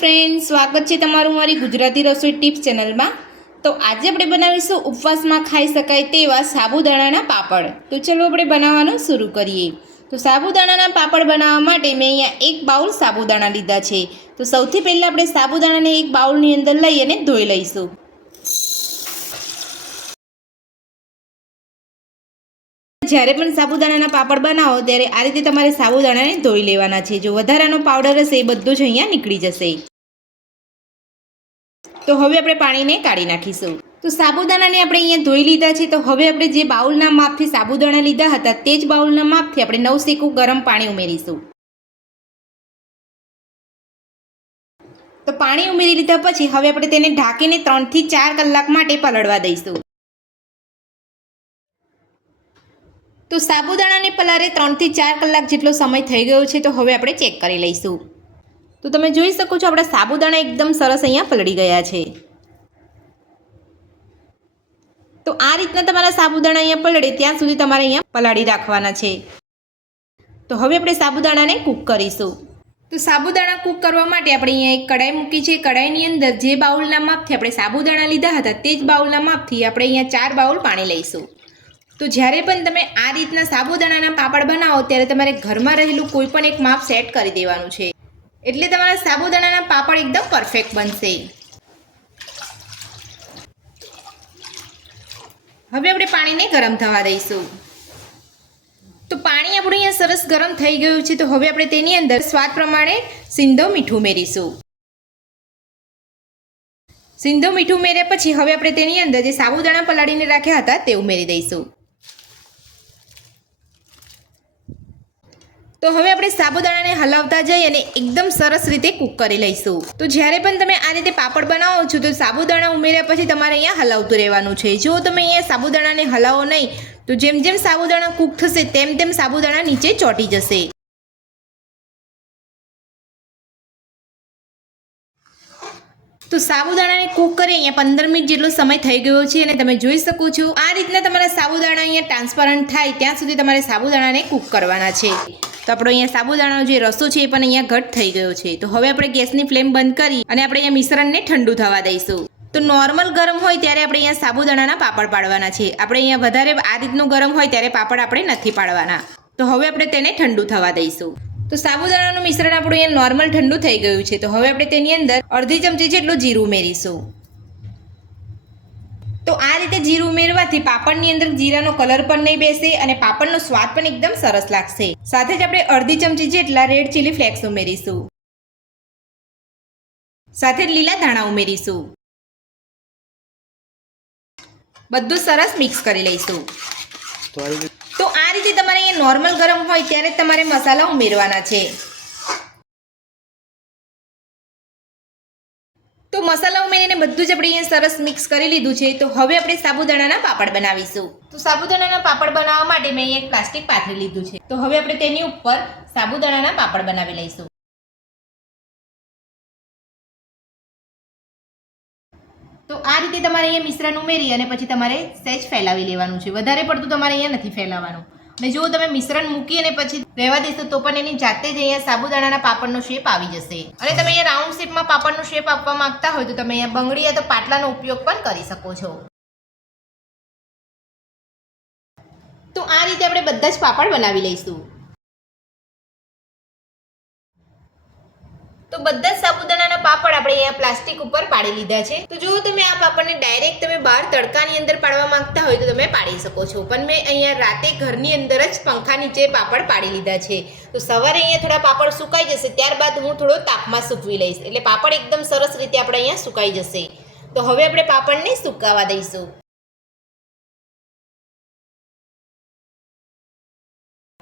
Friends, સ્વાગત છે તમારું મારી ગુજરાતી રસોઈ ટિપ્સ ચેનલમાં। તો આજે આપણે બનાવીશું ઉપવાસમાં ખાઈ શકાય તેવા સાબુદાણાના પાપડ। તો ચલો આપણે બનાવવાનું શરૂ કરીએ। તો સાબુદાણાના પાપડ બનાવવા માટે મેં અહીંયા એક બાઉલ સાબુદાણા લીધા છે। તો સૌથી પહેલાં આપણે સાબુદાણાને એક બાઉલની અંદર લઈ અને ધોઈ લઈશું। જ્યારે પણ સાબુદાણાના પાપડ બનાવો ત્યારે આ રીતે તમારે સાબુદાણાને ધોઈ લેવાના છે। જો વધારાનો પાવડર હશે એ બધું જ અહીંયા નીકળી જશે। તો હવે આપણે પાણીને કાઢી નાખીશું। તો સાબુદાણાને આપણે અહીંયા ધોઈ લીધા છે। તો હવે આપણે જે બાઉલના માપથી સાબુદાણા લીધા હતા તે જ બાઉલના માપથી આપણે 9 સેકું ગરમ પાણી ઉમેરીશું। તો પાણી ઉમેરી લીધા પછી હવે આપણે તેને ઢાંકીને 3 થી 4 કલાક માટે પલળવા દઈશું। તો સાબુદાણાને પલાળે 3 થી 4 કલાક જેટલો સમય થઈ ગયો છે। તો હવે આપણે ચેક કરી લઈશું। તો તમે જોઈ શકો છો આપણા સાબુદાણા એકદમ સરસ અહીંયા પલળી ગયા છે। તો આ રીતના તમારા સાબુદાણા અહીંયા પલળે ત્યાં સુધી તમારે અહીંયા પલાળી રાખવાના છે। તો હવે આપણે સાબુદાણાને કૂક કરીશું। તો સાબુદાણા કૂક કરવા માટે આપણે અહીંયા એક કઢાઈ મૂકી છે। કઢાઈની અંદર જે બાઉલના માપથી આપણે સાબુદાણા લીધા હતા તે જ બાઉલના માપથી આપણે અહીંયા 4 બાઉલ પાણી લઈશું। તો જ્યારે પણ તમે આ રીતના સાબુદાણાના પાપડ બનાવો ત્યારે તમારે ઘરમાં રહેલું કોઈ પણ એક માપ સેટ કરી દેવાનું છે, એટલે તમારા સાબુદાણાના પાપડ એકદમ પરફેક્ટ બનશે। હવે આપણે પાણીને ગરમ થવા દઈશું। તો પાણી આપણું અહીંયા સરસ ગરમ થઈ ગયું છે। તો હવે આપણે તેની અંદર સ્વાદ પ્રમાણે સિંધો મીઠું ઉમેરીશું। સિંધો મીઠું ઉમેર્યા પછી હવે આપણે તેની અંદર જે સાબુદાણા પલાળીને રાખ્યા હતા તે ઉમેરી દઈશું। તો હવે આપણે સાબુદાણાને હલાવતા જઈ અને એકદમ સરસ રીતે કૂક કરી લઈશું। તો જ્યારે પણ તમે આ રીતે પાપડ બનાવો છો તો સાબુદાણા ઉમેર્યા પછી તમારે અહીંયા હલાવતું રહેવાનું છે। જો તમે અહીંયા સાબુદાણાને હલાવો નહીં તો જેમ જેમ સાબુદાણા કૂક થશે તેમ તેમ સાબુદાણા નીચે ચોંટી જશે। તો સાબુદાણાને કૂક કરી અહીંયા 15 મિનિટ જેટલો સમય થઈ ગયો છે અને તમે જોઈ શકો છો આ રીતના તમારા સાબુદાણા અહીંયા ટ્રાન્સપરન્ટ થાય ત્યાં સુધી તમારે સાબુદાણાને કૂક કરવાના છે। તો આપણો અહીંયા સાબુદાણાનો જે રસો છે એ પણ અહીંયા ઘટ થઈ ગયો છે। તો હવે આપણે ગેસની ફ્લેમ બંધ કરી અને આપણે અહીંયા મિશ્રણને ઠંડુ થવા દઈશું। તો નોર્મલ ગરમ હોય ત્યારે આપણે અહીંયા સાબુદાણાના પાપડ પાડવાના છે। આપણે અહીંયા વધારે આ રીતનું ગરમ હોય ત્યારે પાપડ આપણે નથી પાડવાના। તો હવે આપણે તેને ઠંડુ થવા દઈશું। તો સાબુદાણાનું મિશ્રણ આપણું અહીંયા નોર્મલ ઠંડુ થઈ ગયું છે। તો હવે આપણે તેની અંદર અડધી ચમચી જેટલું જીરું ઉમેરીશું। તો આ રીતે જીરું ઉમેરવાથી પાપડની અંદર જીરાનો કલર પણ નહીં બેસે અને પાપડનો સ્વાદ પણ એકદમ સરસ લાગશે। સાથે જ આપણે અડધી ચમચી જેટલા રેડ ચીલી ફ્લેક્સ ઉમેરીશું। સાથે જ લીલા ધાણા ઉમેરીશું। બધું સરસ મિક્સ કરી લઈશું। તો આ રીતે તમારે અહીંયા નોર્મલ ગરમ હોય ત્યારે તમારે મસાલા ઉમેરવાના છે। તો મસાલા ઉમેરીને બધું જ આપણે અહીંયા સરસ મિક્સ કરી લીધું છે। તો હવે આપણે સાબુદાણાના પાપડ બનાવીશું। તો સાબુદાણાના પાપડ બનાવવા માટે મેં અહીંયા એક પ્લાસ્ટિક પાથરી લીધું છે। તો હવે આપણે તેની ઉપર સાબુદાણાના પાપડ બનાવી લઈશું। તો આ રીતે તમારે અહીંયા મિશ્રણ ઉમેરી અને પછી તમારે સહેજ ફેલાવી લેવાનું છે। વધારે પડતું તમારે અહીંયા નથી ફેલાવવાનું। અને જો તમે મિશ્રણ મૂકી અને પછી રહેવા દેશો તો પણ એની જાતે જ અહીંયા સાબુદાણાના પાપડનો શેપ આવી જશે। અને તમે અહીંયા રાઉન્ડ શેપમાં પાપડનો શેપ આપવા માંગતા હોય તો તમે અહીંયા બંગડી યા તો પાટલાનો ઉપયોગ પણ કરી શકો છો। તો આ રીતે આપણે બધા જ પાપડ બનાવી લઈશું। તો બધા જ સાબુદાણાના પાપડ આપણે અહીંયા પ્લાસ્ટિક ઉપર પાડી લીધા છે। તો જો તમે આ પાપડને ડાયરેક્ટ તમે બહાર તડકાની અંદર પાડવા માંગતા હોય તો તમે પાડી શકો છો, પણ મેં અહીંયા રાતે ઘરની અંદર જ પંખા નીચે પાપડ પાડી લીધા છે। તો સવારે અહીંયા થોડા પાપડ સુકાઈ જશે ત્યારબાદ હું થોડો તાપમાં સૂકવી લઈશ, એટલે પાપડ એકદમ સરસ રીતે આપણે અહીંયા સુકાઈ જશે। તો હવે આપણે પાપડને સુકાવા દઈશું।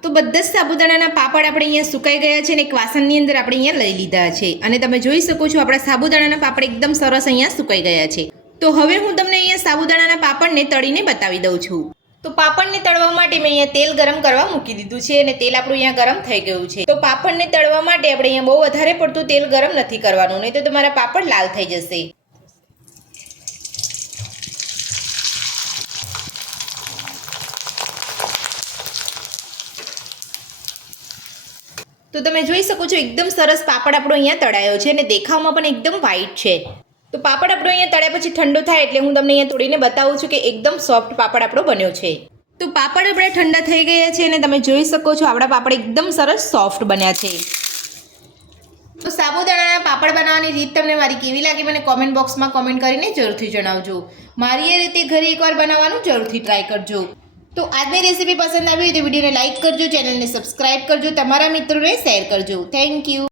તો બધા જ સાબુદાણાના પાપડ આપણે અહીંયા સુકાઈ ગયા છે અને એક વાસણની અંદર આપણે અહીંયા લઈ લીધા છે અને તમે જોઈ શકો છો આપણા સાબુદાણાના પાપડ એકદમ સરસ અહીંયા સુકાઈ ગયા છે। તો હવે હું તમને અહીંયા સાબુદાણાના પાપડને તળીને બતાવી દઉં છું। તો પાપડને તળવા માટે મેં અહીંયા તેલ ગરમ કરવા મૂકી દીધું છે અને તેલ આપણું અહીંયા ગરમ થઈ ગયું છે। તો પાપડને તળવા માટે આપણે અહીંયા બહુ વધારે પડતું તેલ ગરમ નથી કરવાનું, નહીં તો તમારા પાપડ લાલ થઈ જશે। તો તમે જોઈ શકો છો એકદમ સરસ પાપડ આપણો અહીંયા તળાયો છે અને દેખાવમાં પણ એકદમ વ્હાઈટ છે. તો પાપડ આપણો અહીંયા તળ્યા પછી ઠંડો થાય એટલે હું તમને અહીંયા તોડીને બતાવું છું કે એકદમ સોફ્ટ પાપડ આપણો બન્યો છે. તો પાપડ આપણે ઠંડા થઈ ગયા છે અને તમે જોઈ શકો છો આપણા પાપડ એકદમ સરસ સોફ્ટ બન્યા છે. તો સાબુદાણાના પાપડ બનાવવાની રીત તમને મારી કેવી લાગી મને કોમેન્ટ બોક્સમાં કોમેન્ટ કરીને જરૂરથી જણાવજો. મારી એ રીતે ઘરે એકવાર બનાવવાનું જરૂરથી ટ્રાય કરજો. તો આજની રેસીપી પસંદ આવી હોય તો વિડીયોને લાઇક કરજો, ચેનલને સબસ્ક્રાઇબ કરજો, તમારા મિત્રોને શેર કરજો. Thank you.